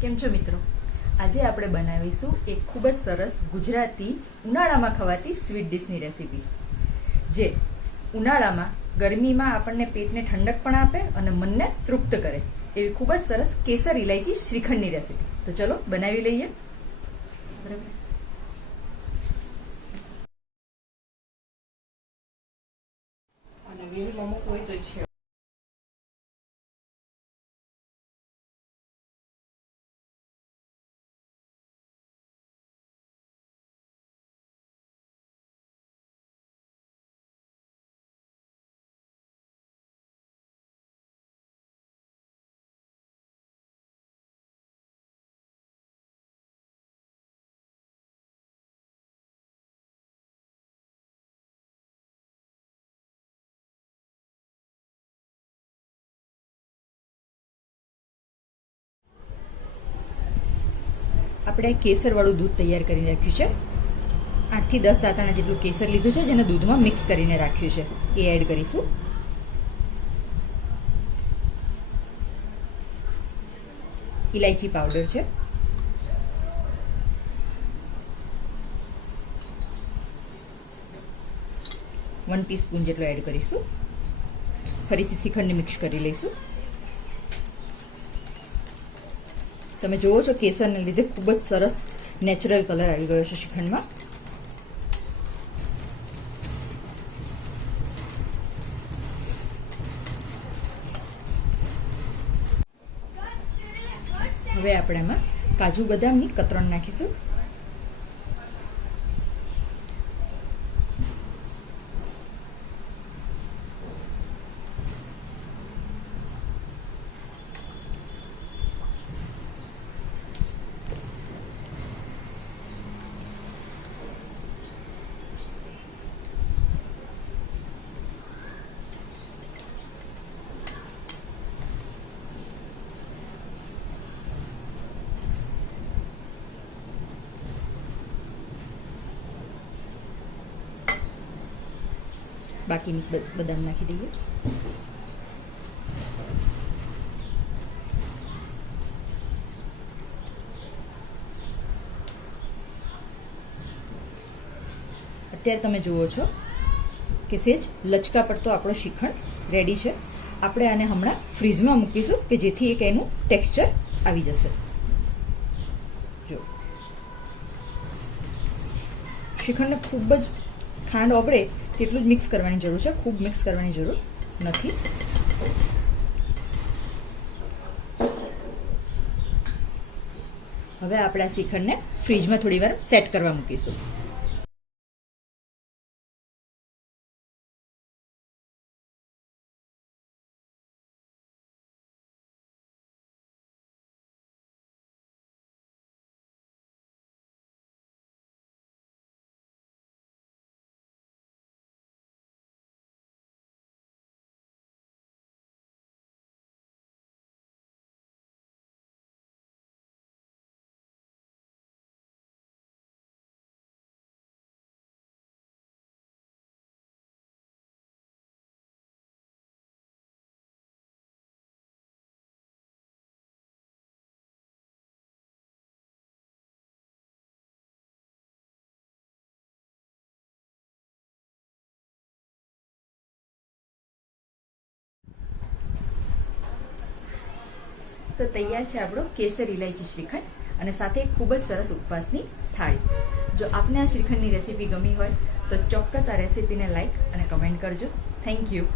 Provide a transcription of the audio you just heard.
કેમ છો મિત્રો? આજે આપણે બનાવીશું એક ખૂબ જ સરસ ગુજરાતી ઉનાળામાં ખવાતી સ્વીટ ડિશની રેસીપી, જે ઉનાળામાં ગરમીમાં આપણને પેટને ઠંડક પણ આપે અને મનને તૃપ્ત કરે એવી ખૂબ જ સરસ કેસર ઇલાયચી શ્રીખંડની રેસીપી. તો ચલો બનાવી લઈએ. બરાબર. અને વેલમાં મૂકવું હોય તો છે. આપણે કેસરવાળું દૂધ તૈયાર કરીને રાખ્યું છે. 8 થી 10 દાંતણા જેટલું કેસર લીધું છે, જેને દૂધમાં મિક્સ કરીને રાખ્યું છે. એ એડ કરીશું. ઇલાયચી પાવડર છે, વન ટીસ્પૂન જેટલો એડ કરીશું. ફરીથી શ્રીખંડને મિક્સ કરી લઈશું. તમે જોવો છો કેસરને લીધે ખૂબ જ સરસ નેચરલ કલર આવી ગયો છે શ્રીખંડમાં. હવે આપણે એમાં કાજુ બદામની કતરણ નાખીશું. બાકીની બદામ નાખી દઈએ. અત્યારે તમે જુઓ છો કે સેજ લચકા પડતો આપણો શ્રીખંડ રેડી છે. આપણે આને હમણાં ફ્રીઝમાં મૂકીશું કે જેથી એક એનું ટેક્સચર આવી જશે. જો શ્રીખંડને ખૂબ જ ખાંડ ઓગળે તેટલું જ મિક્સ કરવાની જરૂર છે, ખૂબ મિક્સ કરવાની જરૂર નથી. હવે આપણે આ શ્રીખંડને ફ્રીજમાં થોડી વાર સેટ કરવા મૂકીશું. તો તૈયાર છે આપણો કેસર ઇલાયચી શ્રીખંડ અને સાથે ખૂબ જ સરસ ઉપવાસની થાળી. જો આપને આ શ્રીખંડની રેસીપી ગમી હોય તો ચોક્કસ આ રેસીપીને લાઈક અને કમેન્ટ કરજો. Thank you.